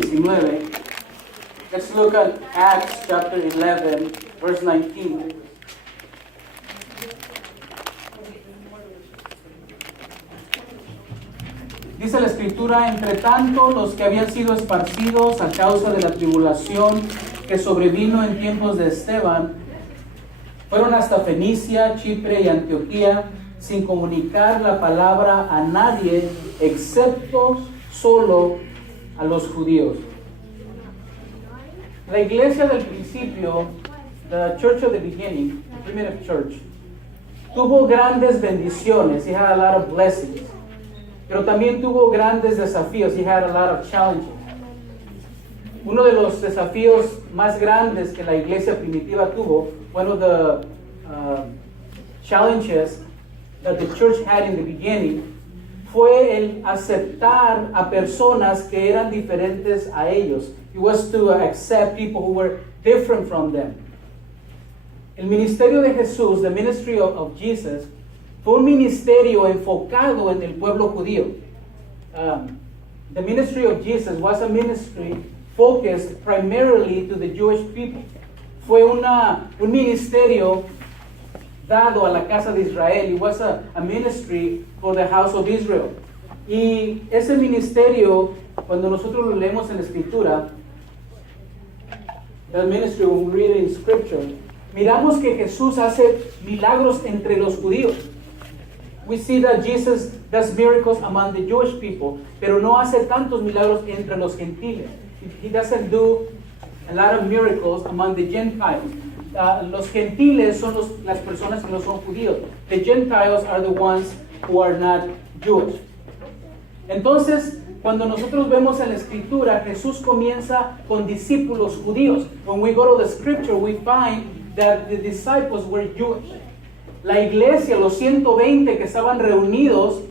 19. Let's look at Acts chapter 11, verse 19. Dice la escritura: entre tanto, los que habían sido esparcidos a causa de la tribulación que sobrevino en tiempos de Esteban, fueron hasta Fenicia, Chipre y Antioquía, sin comunicar la palabra a nadie, excepto solo a los judíos. La iglesia del principio, the church of the beginning, the primitive church, tuvo grandes bendiciones. He had a lot of blessings. Pero también tuvo grandes desafíos. He had a lot of challenges. Uno de los desafíos más grandes que la iglesia primitiva tuvo, one of the challenges that the church had in the beginning, fue el aceptar a personas que eran diferentes a ellos. It was to accept people who were different from them. El ministerio de Jesús, the ministry of Jesus, fue un ministerio enfocado en el pueblo judío. The ministry of Jesus was a ministry focused primarily to the Jewish people. Fue un ministerio dado a la casa de Israel. It was a ministry for the house of Israel. Y ese ministerio, cuando nosotros lo leemos en la escritura, the ministry, when we read it in scripture, miramos que Jesús hace milagros entre los judíos. We see that Jesus does miracles among the Jewish people, pero no hace tantos milagros entre los gentiles. He doesn't do a lot of miracles among the Gentiles. Los gentiles son las personas que no son judíos. The Gentiles are the ones who are not Jewish. Entonces, cuando nosotros vemos en la escritura, Jesús comienza con discípulos judíos. When we go to the scripture, we find that the disciples were Jewish. La iglesia, los 120 que estaban reunidos,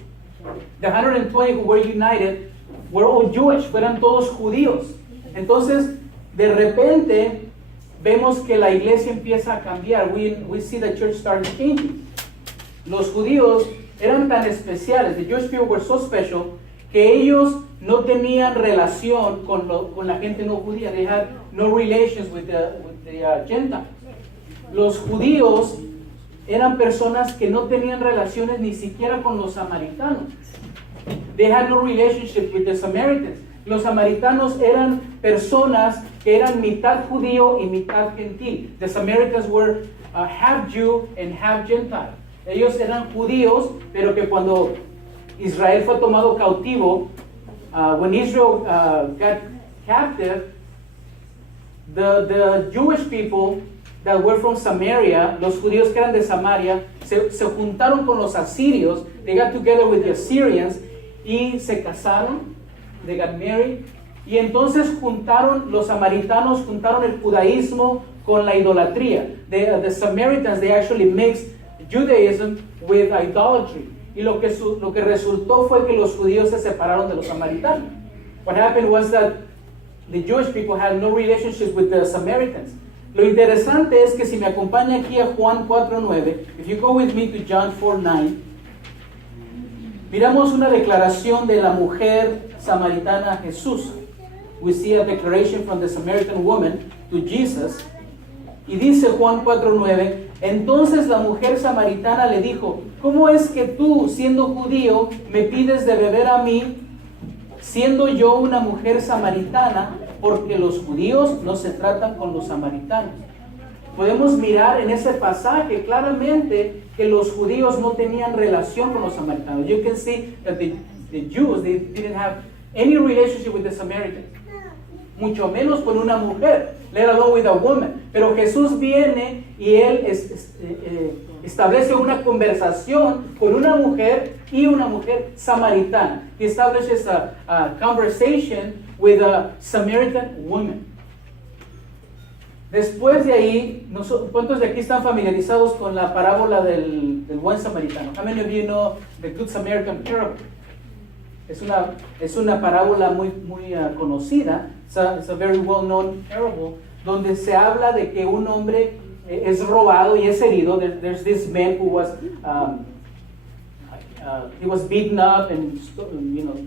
the 120 who were united, were all Jewish, eran todos judíos. Entonces, de repente, vemos que la iglesia empieza a cambiar. We see the church started changing. Los judíos eran tan especiales, the Jewish people were so special, que ellos no tenían relación con la gente no judía. They had no relations with the Gentiles. Los judíos eran personas que no tenían relaciones ni siquiera con los samaritanos. They had no relationship with the Samaritans. Los samaritanos eran personas que eran mitad judío y mitad gentil. The Samaritans were half Jew and half Gentile. Ellos eran judíos, pero que cuando Israel fue tomado cautivo, when Israel got captive, the Jewish people that were from Samaria, los judíos que eran de Samaria, se juntaron con los asirios. They got together with the Assyrians y se casaron. They got married. Y entonces los samaritanos juntaron el judaísmo con la idolatría. The Samaritans, they actually mixed Judaism with idolatry. Y lo que resultó fue que los judíos se separaron de los samaritanos. What happened was that the Jewish people had no relationship with the Samaritans. Lo interesante es que si me acompaña aquí a Juan 4:9, if you go with me to John 4:9, miramos una declaración de la mujer samaritana a Jesús. We see a declaration from the Samaritan woman to Jesus. Y dice Juan 4:9, entonces la mujer samaritana le dijo, ¿cómo es que tú, siendo judío, me pides de beber a mí, siendo yo una mujer samaritana? Porque los judíos no se tratan con los samaritanos. Podemos mirar en ese pasaje claramente que los judíos no tenían relación con los samaritanos. You can see that the Jews, they didn't have any relationship with the Samaritans. Mucho menos con una mujer, let alone with a woman. Pero Jesús viene y Él establece una conversación con una mujer y una mujer samaritana. He establishes a conversation with a Samaritan woman. Después de ahí, ¿cuántos de aquí están familiarizados con la parábola del buen samaritano? How many of you know the Good Samaritan parable? Es una parábola muy conocida. It's a very well-known parable, donde se habla de que un hombre es robado y es herido. There's this man who was he was beaten up and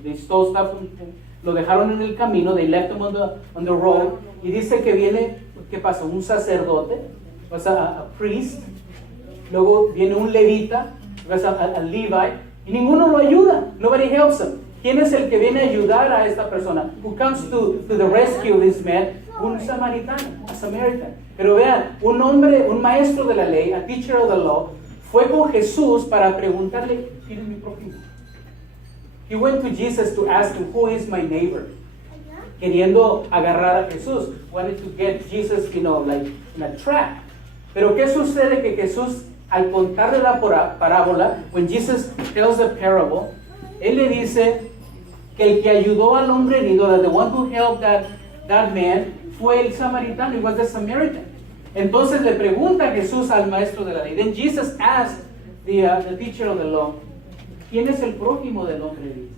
they stole stuff from him. lo dejaron en el camino, they left him on the road, y dice que viene, ¿qué pasa? Un sacerdote, o sea, a priest, luego viene un levita, o sea, a Levi, y ninguno lo ayuda, nobody helps him. ¿Quién es el que viene a ayudar a esta persona? Who comes to the rescue of this man? Un samaritano, a Samaritan. Pero vean, un hombre, un maestro de la ley, a teacher of the law, fue con Jesús para preguntarle, ¿quién es mi prójimo? He went to Jesus to ask him, who is my neighbor? Queriendo agarrar a Jesús. Wanted to get Jesus, like in a trap. Pero ¿qué sucede? Que Jesús, al contarle la parábola, when Jesus tells the parable, él le dice que el que ayudó al hombre herido, that the one who helped that man, fue el samaritano, it was the Samaritan. Entonces le pregunta Jesús al maestro de la ley. Then Jesus asked the teacher of the law, ¿quién es el prójimo del hombre herido?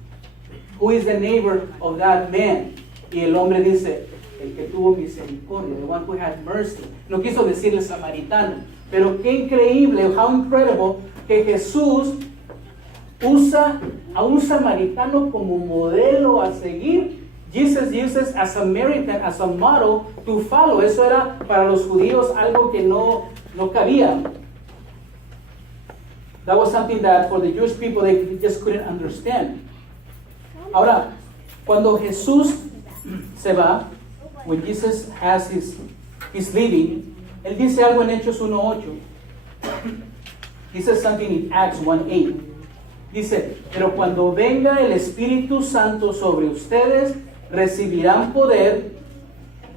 Who is the neighbor of that man? Y el hombre dice, el que tuvo misericordia, the one who had mercy. No quiso decirle samaritano, pero qué increíble, how incredible, que Jesús usa a un samaritano como modelo a seguir. Jesus uses a Samaritan as a model to follow. Eso era para los judíos algo que no cabía. That was something that for the Jewish people they just couldn't understand. Ahora, cuando Jesús se va, when Jesus has his leaving, él dice algo en Hechos 1:8. He says something in Acts 1:8. Dice, pero cuando venga el Espíritu Santo sobre ustedes, recibirán poder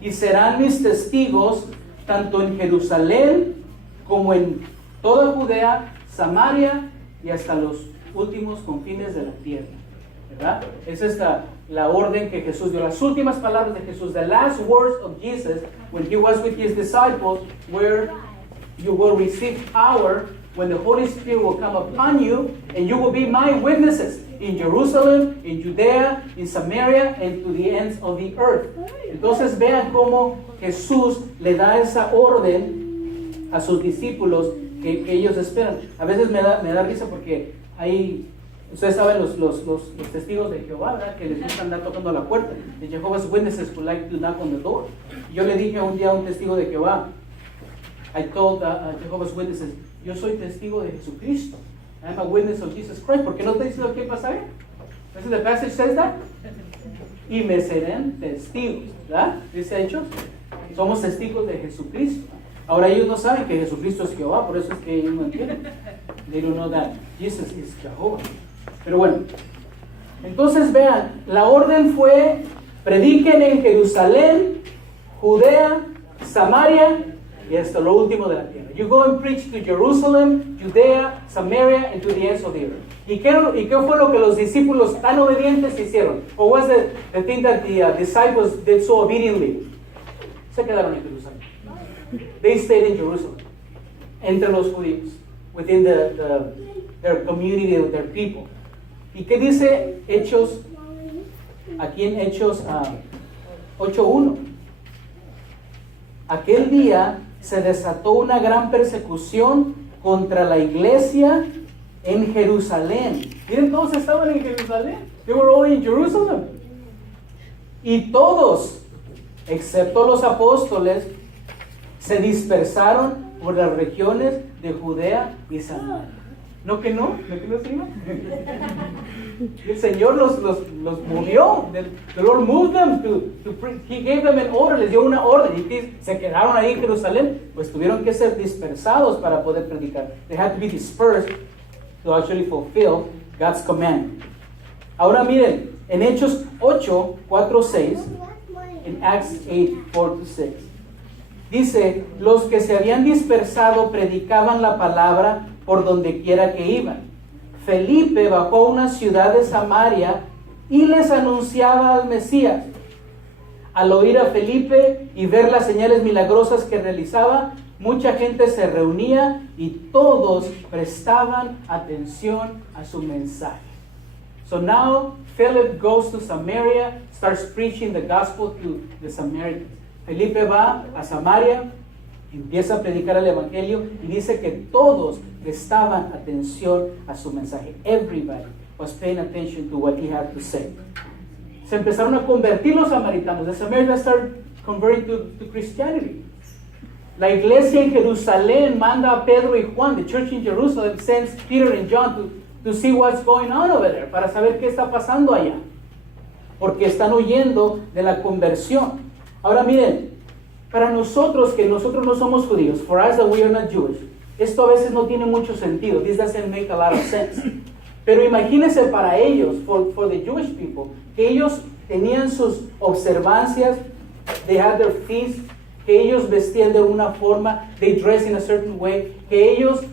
y serán mis testigos tanto en Jerusalén como en toda Judea, Samaria y hasta los últimos confines de la tierra. ¿Verdad? Esa es la orden que Jesús dio. Las últimas palabras de Jesús, the last words of Jesus when he was with his disciples, were you will receive power when the Holy Spirit will come upon you, and you will be my witnesses in Jerusalem, in Judea, in Samaria, and to the ends of the earth. Entonces vean cómo Jesús le da esa orden a sus discípulos que ellos esperan. A veces me da risa porque hay, ustedes saben los testigos de Jehová, ¿verdad? Que les gusta andar tocando la puerta. The Jehovah's Witnesses who like to knock on the door. Yo le dije un día a un testigo de Jehová, I told Jehovah's Witnesses, yo soy testigo de Jesucristo. I'm a witness of Jesus Christ. ¿Por qué no te diciendo qué pasaje? Doesn't the passage says that? Y me serán testigos, ¿verdad? Dice Hechos. Somos testigos de Jesucristo. Ahora ellos no saben que Jesucristo es Jehová, por eso es que ellos no entienden. They don't know that Jesus is Jehovah. Pero bueno, entonces vean, la orden fue, prediquen en Jerusalén, Judea, Samaria y hasta lo último de la tierra. You go and preach to Jerusalem, Judea, Samaria, and to the ends of the earth. ¿Y qué fue lo que los discípulos tan obedientes hicieron? What was the thing that the disciples did so obediently? Se quedaron en Jerusalén. They stayed in Jerusalem, entre los judíos, within their community, their people. ¿Y qué dice Hechos, aquí en Hechos 8:1? Aquel día se desató una gran persecución contra la iglesia en Jerusalén. Miren, todos estaban en Jerusalén. They were all in Jerusalem. Y todos, excepto los apóstoles, se dispersaron por las regiones de Judea y Samaria. ¿No que no? ¿No que no se iban? El Señor los movió. The Lord moved them He gave them an order, les dio una orden. Y se quedaron ahí en Jerusalén, pues tuvieron que ser dispersados para poder predicar. They had to be dispersed to actually fulfill God's command. Ahora miren, en Hechos 8, 4, 6, en Acts 8, 4 to 6, dice, los que se habían dispersado predicaban la palabra por donde quiera que iban. Felipe bajó a una ciudad de Samaria y les anunciaba al Mesías. Al oír a Felipe y ver las señales milagrosas que realizaba, mucha gente se reunía y todos prestaban atención a su mensaje. So now Philip goes to Samaria, starts preaching the gospel to the Samaritans. Felipe va a Samaria, empieza a predicar el evangelio y dice que todos prestaban atención a su mensaje. Everybody was paying attention to what he had to say. se empezaron a convertir los samaritanos. The Samaritans started converting to Christianity. La iglesia en Jerusalén manda a Pedro y Juan, the church in Jerusalem sends Peter and John to see what's going on over there, para saber qué está pasando allá, porque están huyendo de la conversión. Ahora miren, para nosotros que nosotros no somos judíos, for us that we are not Jewish, esto a veces no tiene mucho sentido. This doesn't make a lot of sense. Pero imagínense para ellos, for the Jewish people, que ellos tenían sus observancias, they had their feasts, que ellos vestían de una forma, they dress in a certain way, que ellos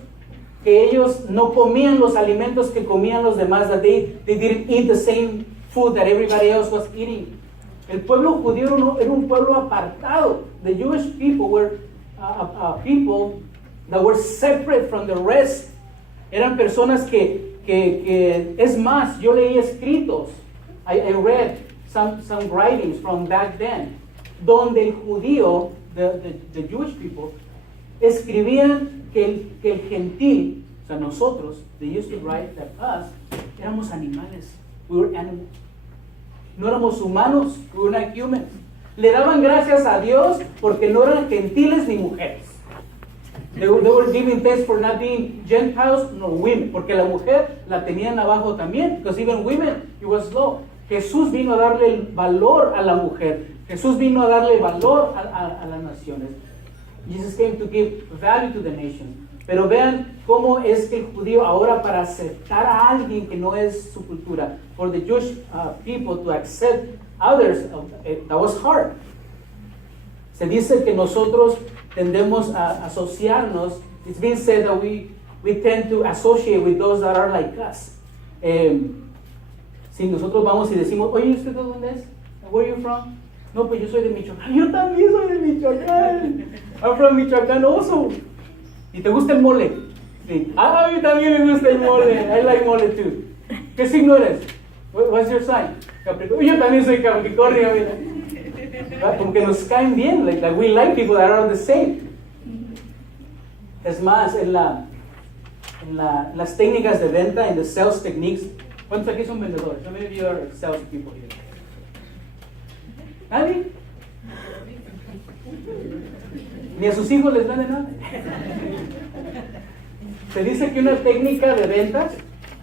no comían los alimentos que comían los demás, that they didn't eat the same food that everybody else was eating. El pueblo judío era un pueblo apartado. The Jewish people were people that were separate from the rest. Eran personas que es más, yo leí escritos, I read some writings from back then, donde el judío, the Jewish people, escribían que el gentil, o sea, nosotros, they used to write that us, éramos animales, we were animals. No éramos humanos, we were not humans. Le daban gracias a Dios porque no eran gentiles ni mujeres. They were giving thanks for not being Gentiles nor women, porque la mujer la tenían abajo también, because even women, it was low. Jesús vino a darle el valor a la mujer. Jesús vino a darle valor a las naciones. Jesus came to give value to the nation. Pero vean cómo es que el judío ahora, para aceptar a alguien que no es su cultura, for the Jewish people to accept others, that was hard. Se dice que nosotros tendemos a asociarnos. It's been said that we tend to associate with those that are like us. Si nosotros vamos y decimos, oye, ¿usted de dónde es? Where are you from? No, pues yo soy de Michoacán. Yo también soy de Michoacán. I'm from Michoacán also. ¿Y te gusta el mole? Sí. A mí también me gusta el mole. I like mole too. ¿Qué signo eres? What's your sign? Capricornio. Yo también soy Capricornio. Mira. Como que nos caen bien. Like we like people that are the same. Es más, en las técnicas de venta, en the sales techniques. ¿Cuántos aquí son vendedores? How many of you are sales people here? ¿Nadie? Ni a sus hijos les vende nada. Se dice que una técnica de ventas,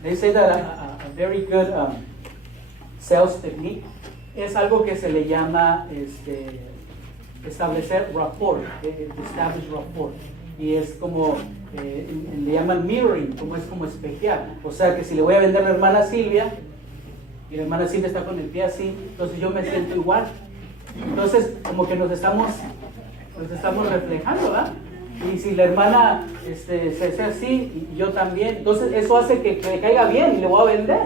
they say that a very good sales technique, es algo que se le llama establecer rapport, establish rapport. Y es como, le llaman mirroring, como es como espejear. O sea que si le voy a vender a la hermana Silvia, y la hermana Silvia está con el pie así, entonces yo me siento igual. Entonces, como que nos estamos reflejando, ¿verdad? Y si la hermana se hace así, y yo también, entonces eso hace que le caiga bien y le voy a vender.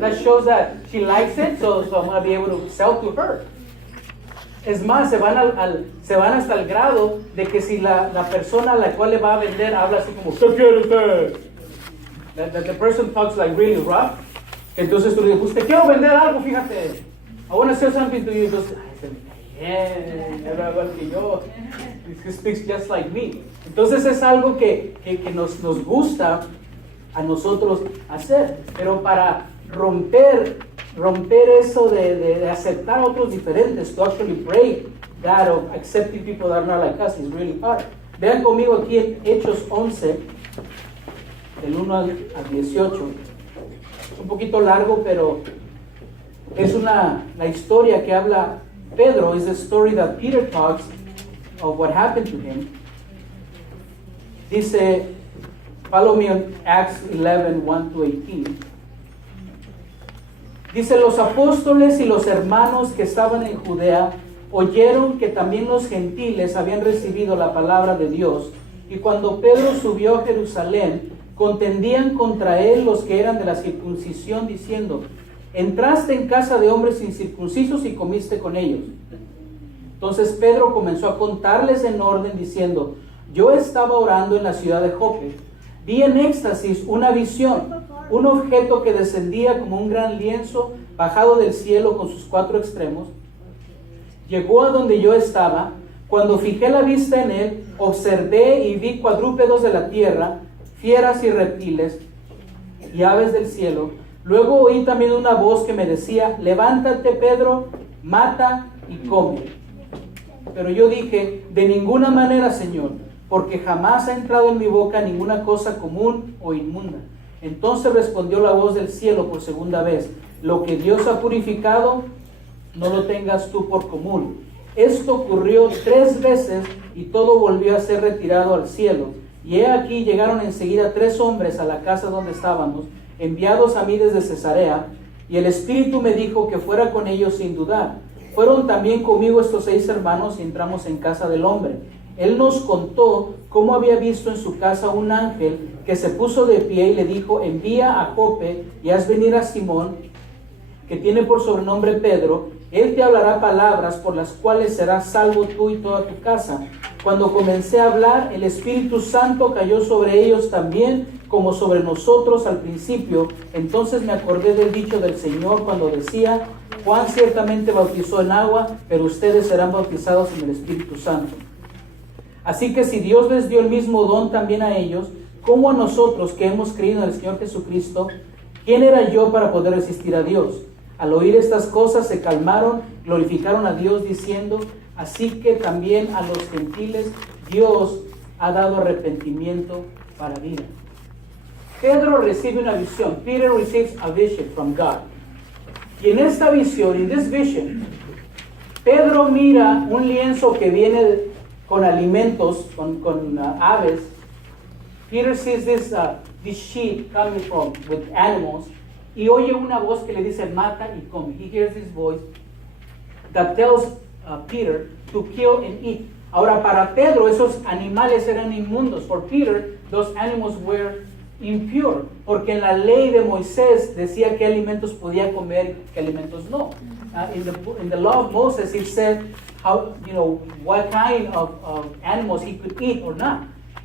That shows that she likes it, so I'm going to be able to sell to her. Es más, se van hasta el grado de que si la persona a la cual le va a vender habla así como, ¿qué quiere usted? That the person talks like really rough. Entonces tú le dices, te quiero vender algo, fíjate. I want to sell something to you. Entonces, igual que yo. He speaks just like me. Entonces es algo que nos gusta a nosotros hacer. Pero para romper eso de aceptar a otros diferentes, to actually break that of accepting people that are not like us, is really hard. Vean conmigo aquí en Hechos 11, del 1 al 18. Un poquito largo, pero es la historia que habla Pedro. Is the story that Peter talks of what happened to him. Dice, follow me on Acts 11, 1 to 18. Dice, los apóstoles y los hermanos que estaban en Judea oyeron que también los gentiles habían recibido la palabra de Dios, y cuando Pedro subió a Jerusalén, contendían contra él los que eran de la circuncisión, diciendo, entraste en casa de hombres incircuncisos y comiste con ellos. Entonces Pedro comenzó a contarles en orden, diciendo, yo estaba orando en la ciudad de Jope, vi en éxtasis una visión, un objeto que descendía como un gran lienzo bajado del cielo con sus 4 extremos. Llegó a donde yo estaba. Cuando fijé la vista en él, observé y vi cuadrúpedos de la tierra, fieras y reptiles y aves del cielo. Luego oí también una voz que me decía, levántate, Pedro, mata y come. Pero yo dije, de ninguna manera, Señor, porque jamás ha entrado en mi boca ninguna cosa común o inmunda. Entonces respondió la voz del cielo por segunda vez, lo que Dios ha purificado, no lo tengas tú por común. Esto ocurrió 3 veces y todo volvió a ser retirado al cielo. Y he aquí llegaron enseguida 3 hombres a la casa donde estábamos, enviados a mí desde Cesarea, y el Espíritu me dijo que fuera con ellos sin dudar. Fueron también conmigo estos 6 hermanos y entramos en casa del hombre. Él nos contó cómo había visto en su casa un ángel que se puso de pie y le dijo, envía a Jope y haz venir a Simón, que tiene por sobrenombre Pedro. Él te hablará palabras por las cuales serás salvo tú y toda tu casa. Cuando comencé a hablar, el Espíritu Santo cayó sobre ellos también, como sobre nosotros al principio. Entonces me acordé del dicho del Señor cuando decía, Juan ciertamente bautizó en agua, pero ustedes serán bautizados en el Espíritu Santo. Así que si Dios les dio el mismo don también a ellos, ¿cómo a nosotros que hemos creído en el Señor Jesucristo? ¿Quién era yo para poder resistir a Dios? Al oír estas cosas se calmaron, glorificaron a Dios diciendo, así que también a los gentiles Dios ha dado arrepentimiento para vida. Pedro recibe una visión. Peter receives a vision from God. Y en esta visión, in this vision, Pedro mira un lienzo que viene con alimentos, con aves. Peter sees this sheet coming from with animals. Y oye una voz que le dice, mata y come. He hears this voice that tells Peter to kill and eat. Ahora, para Pedro, esos animales eran inmundos. For Peter, those animals were impure. Porque en la ley de Moisés decía qué alimentos podía comer y qué alimentos no. In the law of Moses, it said how, what kind of animals he could eat or not.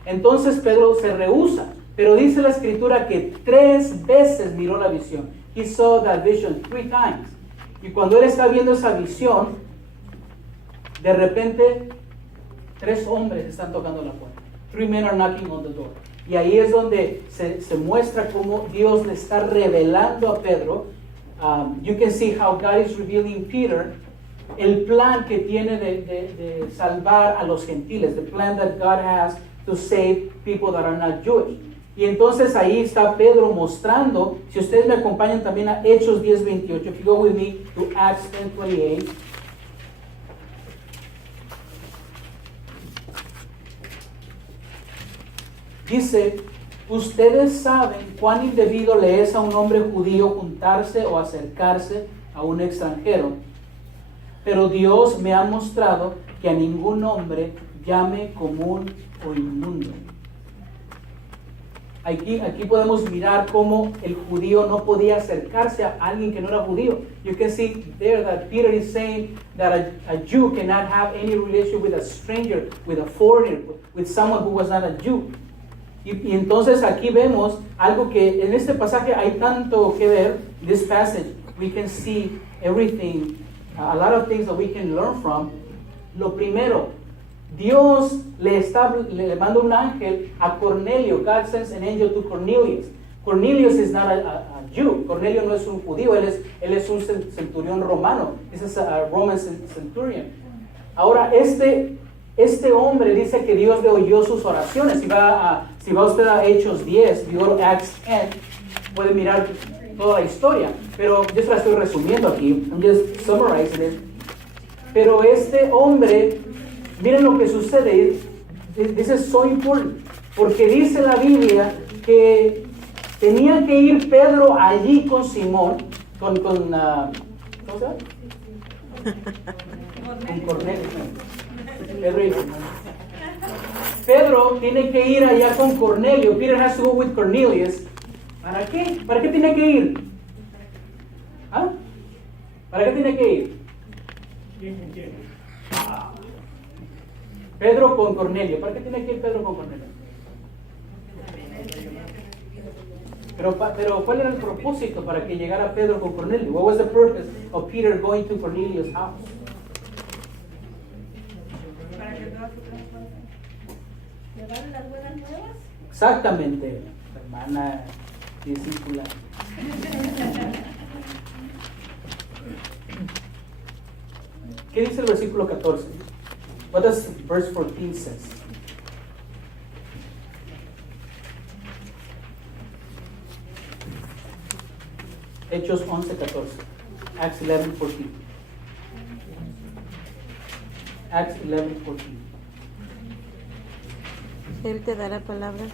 Entonces Pedro se rehúsa. Pero dice la escritura que 3 veces miró la visión. He saw that vision 3 times. Y cuando él está viendo esa visión, de repente 3 hombres están tocando la puerta. 3 men are knocking on the door. Y ahí es donde se muestra cómo Dios le está revelando a Pedro. You can see how God is revealing Peter el plan que tiene de salvar a los gentiles. The plan that God has to save people that are not Jewish. Y entonces ahí está Pedro mostrando, si ustedes me acompañan también a Hechos 10:28, if you go with me to Acts 10:28. Dice, ustedes saben cuán indebido le es a un hombre judío juntarse o acercarse a un extranjero, pero Dios me ha mostrado que a ningún hombre llame común o inmundo. Aquí podemos mirar cómo el judío no podía acercarse a alguien que no era judío. You can see there that Peter is saying that a Jew cannot have any relation with a stranger, with a foreigner, with someone who was not a Jew. Y entonces aquí vemos algo que en este pasaje hay tanto que ver. In this passage we can see everything, a lot of things that we can learn from. Lo primero, Dios le manda un ángel a Cornelio. God sends an angel to Cornelius. Cornelius is not a Jew. Cornelio no es un judío, él es un centurión romano. Ese es a Roman centurion. Ahora, este hombre dice que Dios le oyó sus oraciones. Si va usted a Hechos 10, you go to Acts 10, puede mirar toda la historia. Pero yo se la estoy resumiendo aquí. I'm just summarizing it. Pero este hombre, miren lo que sucede. This is so important. Porque dice la Biblia que tenía que ir Pedro allí con Simón, ¿cómo se llama? Con Cornelio. Pedro tiene que ir allá con Cornelio. Peter has to go with Cornelius. ¿Para qué? ¿Para qué tiene que ir? ¿Ah? ¿Para qué tiene que ir? Pedro con Cornelio. ¿Para qué tiene que ir Pedro con Cornelio? Pero ¿cuál era el propósito para que llegara Pedro con Cornelio? What was the purpose of Peter going to Cornelius' house? Para que todas otras cosas le dan las buenas nuevas. Exactamente, hermana discípula. ¿Qué dice el versículo 14? What does verse 14 says? Hechos 11:14. Acts 11:14. Acts 11:14. Él te dará palabras.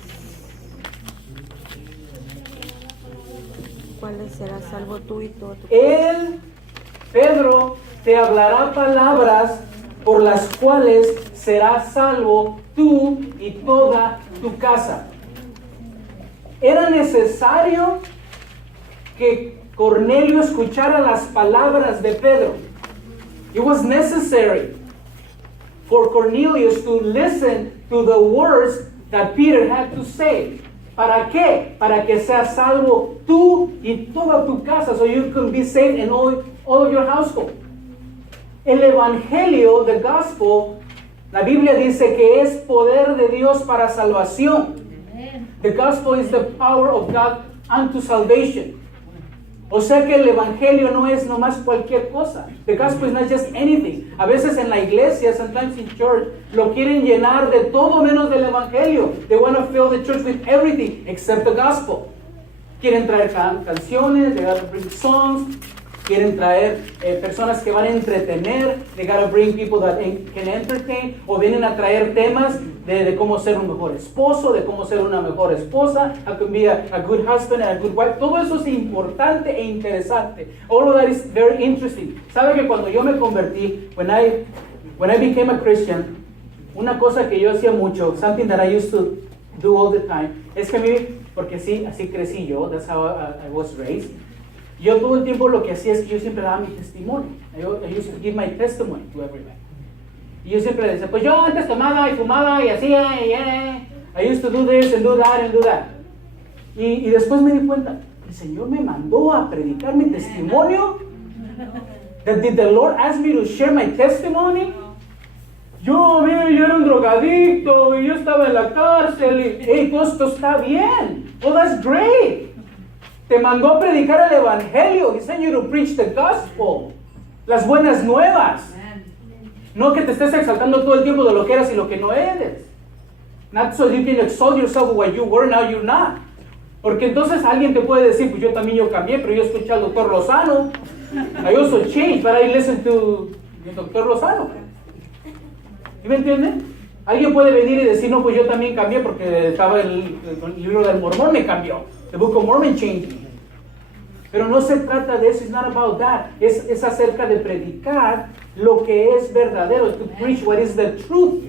¿Cuáles serás salvo tú y todo tu Él, Pedro, te hablará palabras por las cuales serás salvo tú y toda tu casa. Era necesario que Cornelio escuchara las palabras de Pedro. It was necessary for Cornelius to listen to the words that Peter had to say. ¿Para qué? Para que seas salvo tú y toda tu casa, so you can be saved in all of your household. El evangelio, the gospel, la Biblia dice que es poder de Dios para salvación. The gospel is the power of God unto salvation. O sea que el evangelio no es nomás cualquier cosa. The gospel is not just anything. A veces en la iglesia, sometimes in church, lo quieren llenar de todo menos del evangelio. They want to fill the church with everything except the gospel. Quieren traer canciones, they gotta bring songs. Quieren traer personas que van a entretener. They gotta bring people that can entertain. O vienen a traer temas de cómo ser un mejor esposo, de cómo ser una mejor esposa, how to be a good husband and a good wife. Todo eso es importante e interesante. All of that is very interesting. ¿Sabe que cuando yo me convertí, when I became a Christian, una cosa que yo hacía mucho, something that I used to do all the time, es que a mí, porque sí, así crecí yo, that's how I was raised. Yo todo el tiempo lo que hacía es que yo siempre daba mi testimonio. I used to give my testimony to everybody. Y yo siempre decía, pues yo antes tomaba y fumaba y hacía, I used to do this and do that and do that. Y después me di cuenta, el Señor me mandó a predicar mi testimonio. Did the Lord ask me to share my testimony? Yo era un drogadicto y yo estaba en la cárcel y hey, todo esto está bien. Oh, that's great. Te mandó a predicar el evangelio. He sent you to preach the gospel. Las buenas nuevas. No que te estés exaltando todo el tiempo de lo que eras y lo que no eres. Not so you can exalt yourself what you were, now you're not. Porque entonces alguien te puede decir, pues yo también cambié, pero yo escuché al doctor Lozano. I also changed, but I listened to el doctor Lozano. ¿Sí me entienden? Alguien puede venir y decir, no, pues yo también cambié porque estaba el libro del Mormón me cambió. The Book of Mormon changed me. Pero no se trata de eso, it's not about that. Es acerca de predicar lo que es verdadero, to preach what is the truth.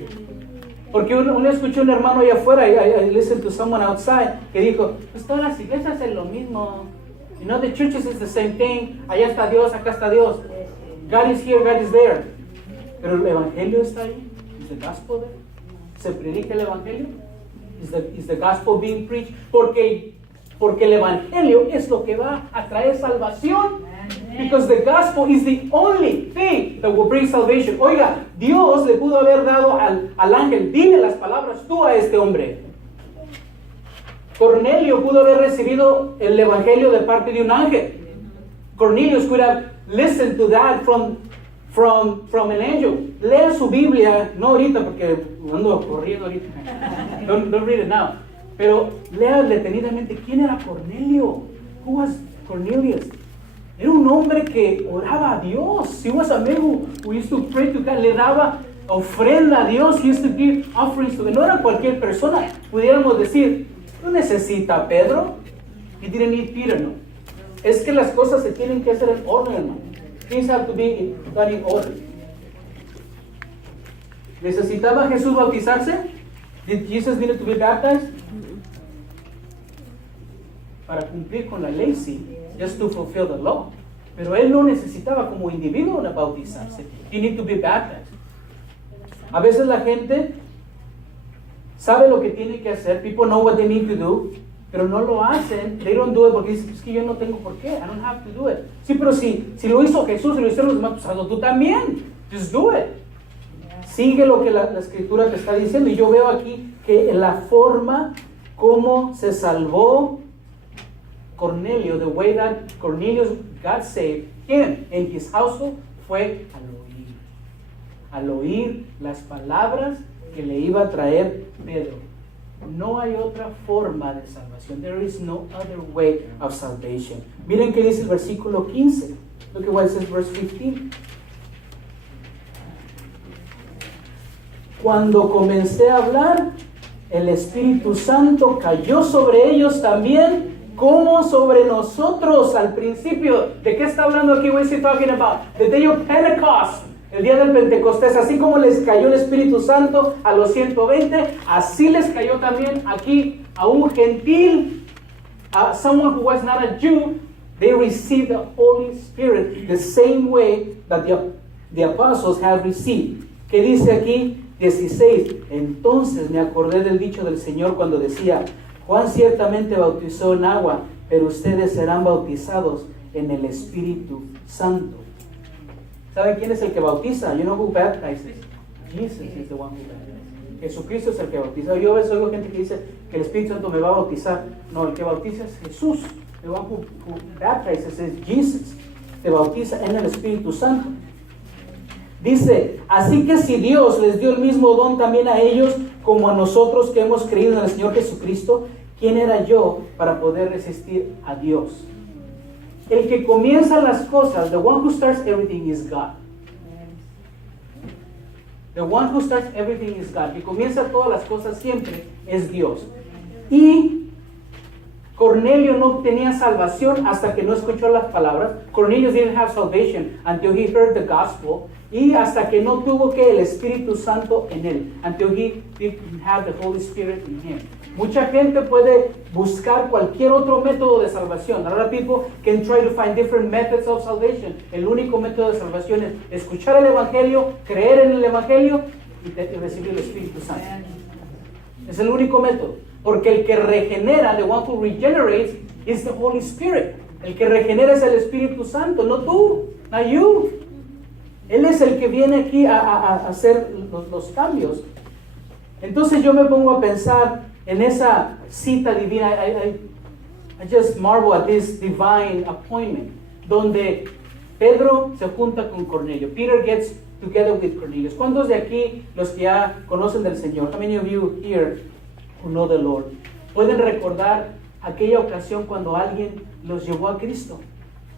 Porque uno escuchó a un hermano allá afuera, I listened to someone outside, que dijo, pues todas las iglesias hacen lo mismo. You know, the churches is the same thing. Allá está Dios, acá está Dios. God is here, God is there. Pero el evangelio está ahí. Is the gospel there? ¿Se predica el evangelio? Is the gospel being preached? Porque el evangelio es lo que va a traer salvación. Because the gospel is the only thing that will bring salvation. Oiga, Dios le pudo haber dado al ángel, dile las palabras tú a este hombre. Cornelio pudo haber recibido el evangelio de parte de un ángel. Cornelius could have listened to that from an angel. Lea su Biblia, no ahorita porque ando corriendo ahorita. Don't read it now. Pero lea detenidamente quién era Cornelio. Who was Cornelius? Era un hombre que oraba a Dios. He was a man who used to pray to God. Le daba ofrenda a Dios. He used to give offerings to God. No era cualquier persona. Pudiéramos decir, ¿no necesita Pedro? He didn't need Peter, no. Es que las cosas se tienen que hacer en orden, hermano. Things have to be done in order. ¿Necesitaba Jesús bautizarse? Did Jesus need to be baptized? Para cumplir con la ley, sí. Just to fulfill the law. Pero él no necesitaba como individuo bautizarse. He need to be baptized. A veces la gente sabe lo que tiene que hacer. People know what they need to do. Pero no lo hacen. They don't do it porque dicen, es que yo no tengo por qué. I don't have to do it. Sí, pero si lo hizo Jesús y lo hicieron los demás, pues hazlo tú también. Just do it. Sigue lo que la escritura te está diciendo. Y yo veo aquí que la forma como se salvó Cornelio, the way that Cornelius got saved, him and his household, fue al oír. al oír las palabras que le iba a traer Pedro. No hay otra forma de salvación. There is no other way of salvation. Miren qué dice el versículo 15. Look at what it says, verse 15. Cuando comencé a hablar, el Espíritu Santo cayó sobre ellos también, como sobre nosotros al principio. ¿De qué está hablando aquí? What is he talking about? The day of Pentecost. El día del Pentecostés, así como les cayó el Espíritu Santo a los 120, así les cayó también aquí a un gentil, a someone who was not a Jew. They received the Holy Spirit the same way that the apostles had received. ¿Qué dice aquí? 16. Entonces me acordé del dicho del Señor cuando decía: Juan ciertamente bautizó en agua, pero ustedes serán bautizados en el Espíritu Santo. ¿Saben quién es el que bautiza? You know who baptizes? Jesus is the one who baptizes. Jesucristo es el que bautiza. Yo a veces oigo gente que dice que el Espíritu Santo me va a bautizar. No, el que bautiza es Jesús. The one who baptizes is Jesus. Te bautiza en el Espíritu Santo. Dice, así que si Dios les dio el mismo don también a ellos como a nosotros que hemos creído en el Señor Jesucristo, ¿quién era yo para poder resistir a Dios? El que comienza las cosas, the one who starts everything is God. The one who starts everything is God. El que comienza todas las cosas siempre es Dios. Y Cornelio no tenía salvación hasta que no escuchó las palabras. Cornelius didn't have salvation until he heard the gospel. Y hasta que no tuvo que el Espíritu Santo en él. Until he didn't have the Holy Spirit in him. Mucha gente puede buscar cualquier otro método de salvación. A lot of people can try to find different methods of salvation. El único método de salvación es escuchar el Evangelio, creer en el Evangelio y recibir el Espíritu Santo. Es el único método. Porque el que regenera, the one who regenerates, is the Holy Spirit. El que regenera es el Espíritu Santo, no tú, not you. Él es el que viene aquí a hacer los cambios. Entonces yo me pongo a pensar en esa cita divina. I just marvel at this divine appointment, donde Pedro se junta con Cornelio. Peter gets together with Cornelius. ¿Cuántos de aquí, los que ya conocen del Señor, how many of you here who know the Lord, pueden recordar aquella ocasión cuando alguien los llevó a Cristo?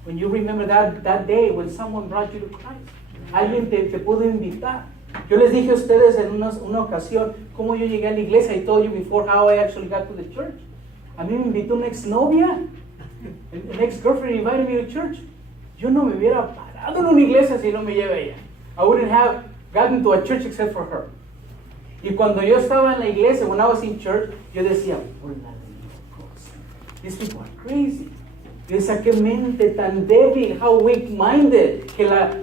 When you remember that day when someone brought you to Christ. Alguien te pudo invitar. Yo les dije a ustedes en una ocasión cómo yo llegué a la iglesia. I told you before how I actually got to the church. A mí me invitó una exnovia. An ex-girlfriend invited me to church. Yo no me hubiera parado en una iglesia si no me lleva ella. I wouldn't have gotten to a church except for her. Y cuando yo estaba en la iglesia, when I was in church, yo decía, hola de locos. These people are crazy. Yo decía, qué mente tan débil, how weak-minded,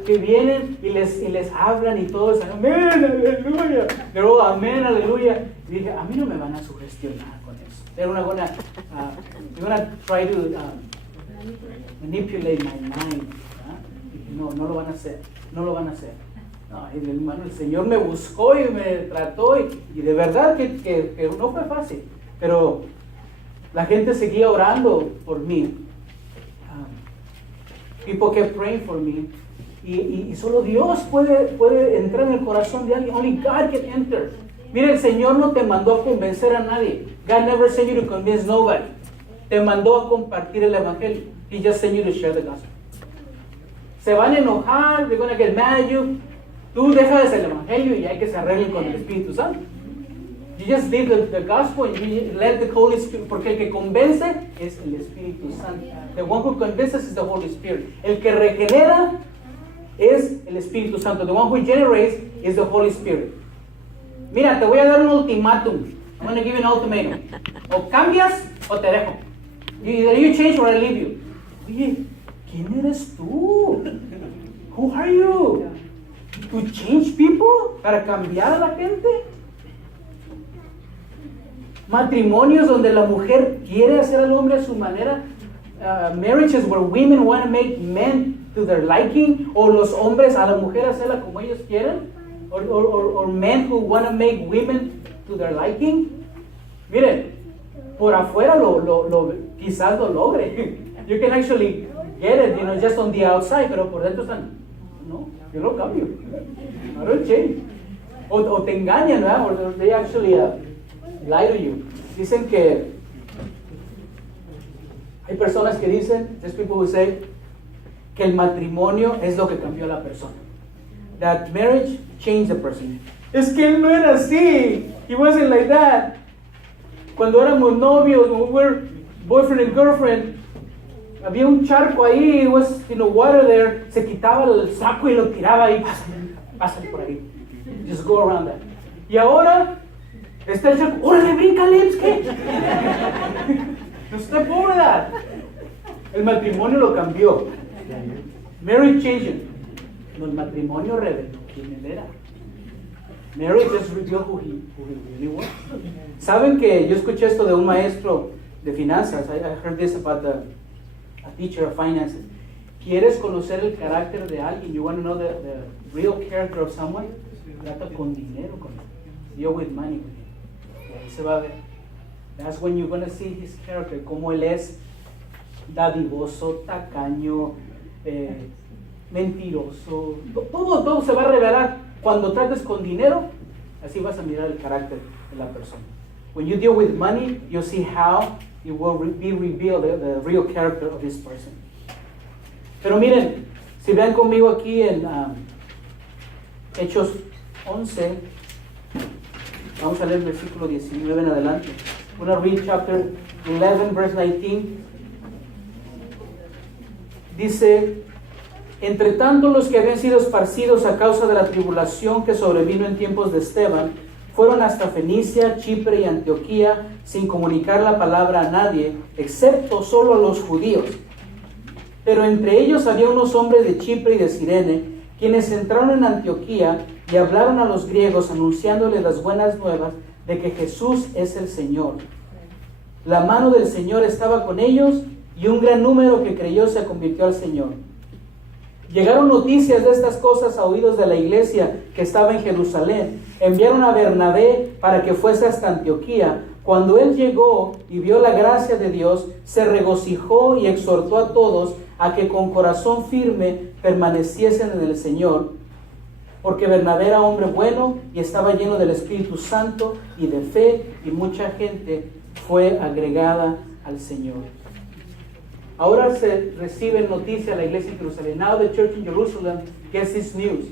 que vienen y les hablan y todos, amén, aleluya. Pero amén, aleluya. Y dije, a mí no me van a sugestionar con eso. They're gonna try to manipulate my mind. Dije, no lo van a hacer, no lo van a hacer. No, hermano, el Señor me buscó y me trató y de verdad que no fue fácil. Pero la gente seguía orando por mí. People kept praying for me. Y solo Dios puede entrar en el corazón de alguien. Only God can enter. Mira, el Señor no te mandó a convencer a nadie. God never sent you to convince nobody. Te mandó a compartir el Evangelio. He just sent you to share the gospel. Se van a enojar, they're gonna get mad at you. Tú dejas el Evangelio y hay que se arreglen con el Espíritu Santo. You just leave the gospel and you let the Holy Spirit, porque el que convence es el Espíritu Santo. The one who convinces is the Holy Spirit. El que regenera es el Espíritu Santo. The one who generates is the Holy Spirit. Mira, te voy a dar un ultimátum. I'm going to give you an ultimatum. O cambias o te dejo. Either you change or I leave you. Oye, ¿quién eres tú? Who are you? To change people? ¿Para cambiar a la gente? Matrimonios donde la mujer quiere hacer al hombre a su manera. Marriages where women want to make men to their liking. O los hombres a la mujer hacerla como ellos quieren. Or men who want to make women to their liking. Miren, por afuera quizás lo logre. You can actually get it, just on the outside, pero por dentro están, ¿no? Yo no cambio. I don't change. O te engañan, ¿verdad? Or they actually lie to you. Dicen que hay personas que dicen, there's people who say, que el matrimonio es lo que cambió a la persona. That marriage changed the person. Es que él no era así. He wasn't like that. Cuando éramos novios, when we were boyfriend and girlfriend, había un charco ahí, it was, water there. Se quitaba el saco y lo tiraba ahí. Pásale por ahí. Just go around that. Y ahora está el charco. ¡Órale, bríncale! ¿Qué? No step over that. El matrimonio lo cambió. Marriage changed it. No, el matrimonio reveló quién él era. Marriage just revealed who he really was. ¿Saben que yo escuché esto de un maestro de finanzas? I heard this about a teacher of finances. ¿Quieres conocer el carácter de alguien? You want to know the real character of someone? Trata con dinero con él. Deal with money with him. Y ahí se va a ver. That's when you're going to see his character. Cómo él es dadivoso, tacaño, mentiroso. Todo se va a revelar. Cuando trates con dinero, así vas a mirar el carácter de la persona. When you deal with money, you'll see how it will be revealed the real character of this person. Pero miren, si ven conmigo aquí en Hechos 11, vamos a leer el versículo 19 en adelante. I'm going to read chapter 11, verse 19. Dice: entre tanto, los que habían sido esparcidos a causa de la tribulación que sobrevino en tiempos de Esteban, fueron hasta Fenicia, Chipre y Antioquía, sin comunicar la palabra a nadie, excepto solo a los judíos. Pero entre ellos había unos hombres de Chipre y de Cirene, quienes entraron en Antioquía y hablaron a los griegos, anunciándoles las buenas nuevas de que Jesús es el Señor. La mano del Señor estaba con ellos, y un gran número que creyó se convirtió al Señor. Llegaron noticias de estas cosas a oídos de la iglesia que estaba en Jerusalén. Enviaron a Bernabé para que fuese hasta Antioquía. Cuando él llegó y vio la gracia de Dios, se regocijó y exhortó a todos a que con corazón firme permaneciesen en el Señor, porque Bernabé era hombre bueno y estaba lleno del Espíritu Santo y de fe, y mucha gente fue agregada al Señor. Ahora se recibe noticia a la iglesia en Jerusalén. Now the church in Jerusalem gets this news.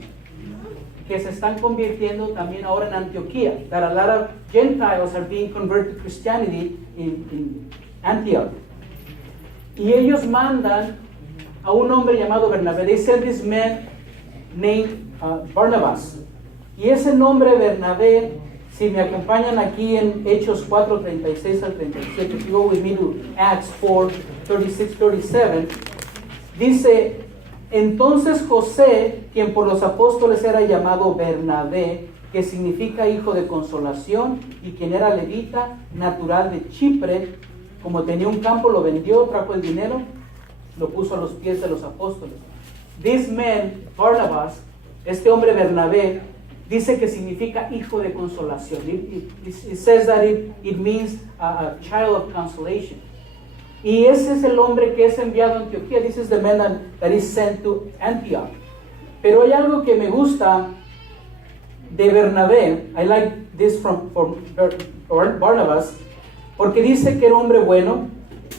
Que se están convirtiendo también ahora en Antioquía. That a lot of Gentiles are being converted to Christianity in Antioch. Y ellos mandan a un hombre llamado Bernabé. They send this man named Barnabas. Y ese nombre Bernabé, si me acompañan aquí en Hechos 4, 36 al 37, if you go with me to Acts 4, 36, 37, dice: entonces José, quien por los apóstoles era llamado Bernabé, que significa hijo de consolación, y quien era levita, natural de Chipre, como tenía un campo, lo vendió, trajo el dinero, lo puso a los pies de los apóstoles. This man, Barnabas, este hombre Bernabé, dice que significa hijo de consolación. It says that it means a child of consolation. Y ese es el hombre que es enviado a Antioquía. This is the man that is sent to Antioch. Pero hay algo que me gusta de Bernabé. I like this from Barnabas, porque dice que era hombre bueno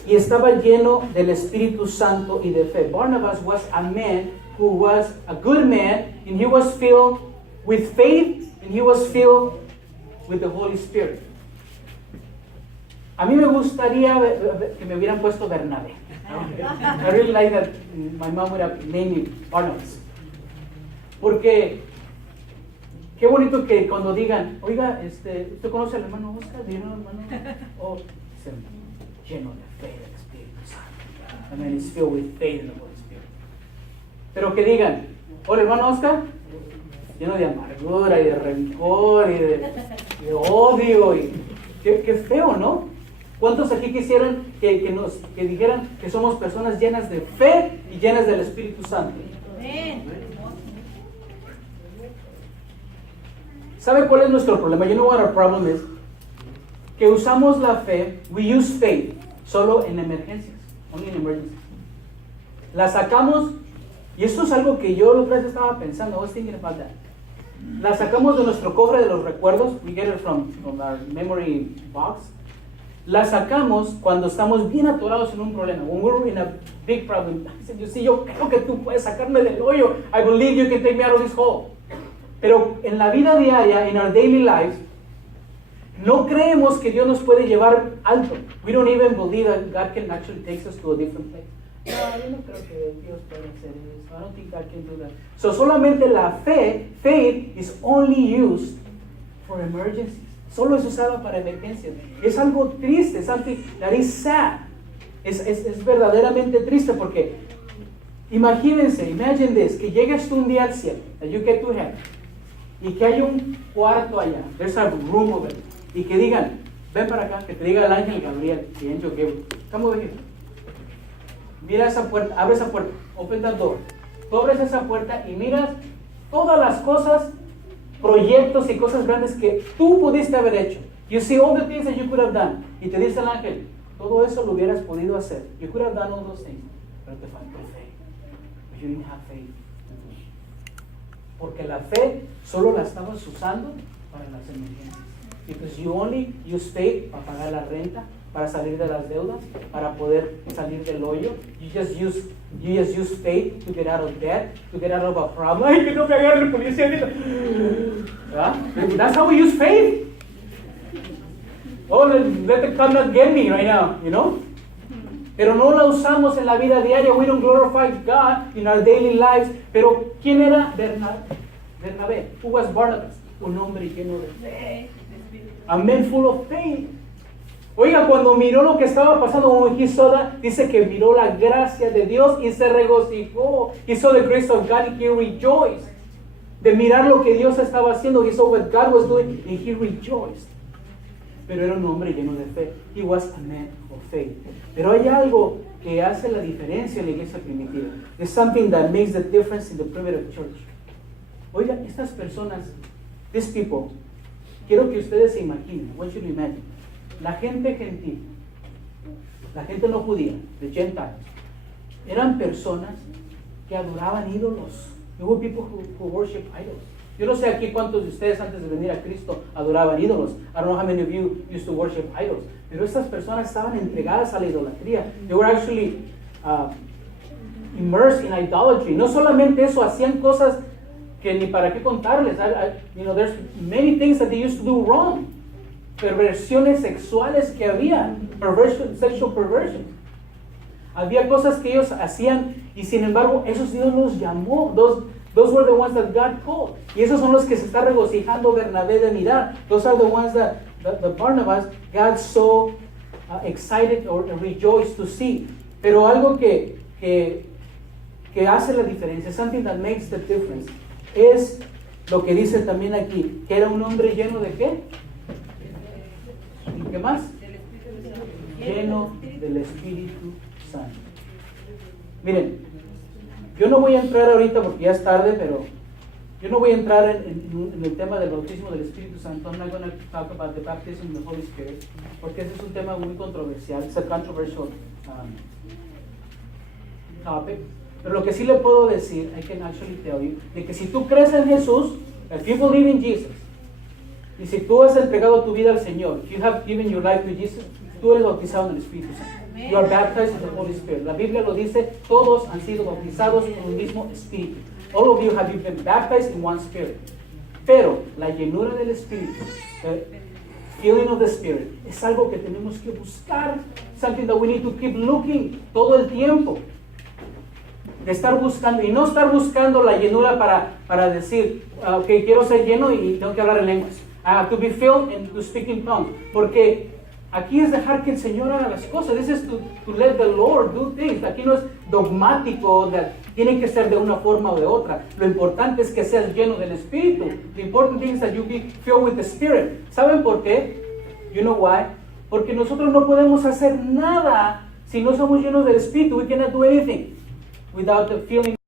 y estaba lleno del Espíritu Santo y de fe. Barnabas was a man who was a good man, and he was filled with faith, and he was filled with the Holy Spirit. A mí me gustaría que me hubieran puesto Bernabé. I really like that my mom would have named me Barnabas. Porque qué bonito que cuando digan, oiga, ¿usted conoce al hermano Oscar? ¿Dice hermano? Oh, lleno de fe del Espíritu Santo. And then he's filled with faith in the Holy Spirit. Pero que digan, hola hermano Oscar, lleno de amargura y de rencor y de odio. Y qué feo, ¿no? ¿Cuántos aquí quisieran que dijeran que somos personas llenas de fe y llenas del Espíritu Santo? ¿Sabe cuál es nuestro problema? You know what our problem is? Que usamos la fe, we use faith, solo en emergencias, only in emergencies. La sacamos Y esto es algo que yo la otra vez estaba pensando. I was thinking about that. La sacamos de nuestro cofre de los recuerdos. We get it from our memory box. La sacamos cuando estamos bien atorados en un problema. When we're in a big problem. Yo creo que tú puedes sacarme del hoyo. I believe you can take me out of this hole. Pero en la vida diaria, in our daily lives, no creemos que Dios nos puede llevar alto. We don't even believe that God can actually take us to a different place. No, yo no creo que Dios pueda hacer eso. I don't think God can do that. So solamente la fe, faith, is only used for emergencies. Solo es usada para emergencias. Es algo triste, something that is sad. Es verdaderamente triste porque imagine this, que llegues tú un día al cielo, that you get to heaven, y que hay un cuarto allá, there's a room over there, y que digan, ven para acá, que te diga el ángel Gabriel, the angel Gabriel, come over here. Mira esa puerta, abre esa puerta, open that door. Tú abres esa puerta y miras todas las cosas, proyectos y cosas grandes que tú pudiste haber hecho. You see all the things that you could have done. Y te dice el ángel, todo eso lo hubieras podido hacer. You could have done all those things. Pero te faltó fe. But you didn't have faith. Porque la fe solo la estabas usando para las emergencias. Because you only use faith para pagar la renta, para salir de las deudas, para poder salir del hoyo. You just use faith to get out of debt, to get out of a problem. Ay, que no me agarre el policía. That's how we use faith. Oh, let the car not get me right now, you know? Pero no la usamos en la vida diaria. We don't glorify God in our daily lives. Pero ¿quién era Bernabé? Who was Barnabas? Un hombre lleno de fe. A man full of faith. Oiga, cuando miró lo que estaba pasando con Gisoda, dice que miró la gracia de Dios y se regocijó. He saw the grace of God and he rejoiced. De mirar lo que Dios estaba haciendo, he saw what God was doing and he rejoiced. Pero era un hombre lleno de fe. He was a man of faith. Pero hay algo que hace la diferencia en la iglesia primitiva. There's something that makes the difference in the primitive church. Oiga, estas personas, these people, quiero que ustedes se imaginen, I want you to imagine, la gente gentil, la gente no judía, the Gentiles, eran personas que adoraban ídolos. There were people who worship idols. Yo no sé aquí cuántos de ustedes antes de venir a Cristo adoraban ídolos. I don't know how many of you used to worship idols. Pero estas personas estaban entregadas a la idolatría. They were actually immersed in idolatry. No solamente eso, hacían cosas que ni para qué contarles. There's many things that they used to do wrong. Perversiones sexuales que había. Sexual perversion. Había cosas que ellos hacían y sin embargo, esos Dios los llamó. Those were the ones that God called. Y esos son los que se está regocijando Bernabé de mirar. Those are the ones that the Barnabas got so excited or rejoiced to see. Pero algo que hace la diferencia, something that makes the difference, es lo que dice también aquí, que era un hombre lleno de ¿qué? ¿Y qué más? Lleno del Espíritu Santo. Miren, yo no voy a entrar ahorita porque ya es tarde, pero yo no voy a entrar en el tema del bautismo del Espíritu Santo. I'm not going to talk about the baptism of the Holy Spirit, porque ese es un tema muy controversial. It's a controversial topic. Pero lo que sí le puedo decir, I can actually tell you, de que si tú crees en Jesús, if you believe in Jesus, y si tú has entregado tu vida al Señor, if you have given your life to Jesus, tú eres bautizado en el Espíritu Santo. You are baptized in the Holy Spirit. La Biblia lo dice, todos han sido bautizados en el mismo Espíritu. All of you have been baptized in one Spirit. Pero la llenura del Espíritu, the filling of the Spirit, es algo que tenemos que buscar. Something that we need to keep looking todo el tiempo. De estar buscando, y no estar buscando la llenura para decir, que quiero ser lleno y tengo que hablar en lenguas. I have to be filled and to speak in tongues. Porque aquí es dejar que el Señor haga las cosas. This is to let the Lord do things. Aquí no es dogmático, tiene que ser de una forma o de otra. Lo importante es que seas lleno del Espíritu. The important thing is that you be filled with the Spirit. ¿Saben por qué? You know why? Porque nosotros no podemos hacer nada si no somos llenos del Espíritu. We cannot do anything without the feeling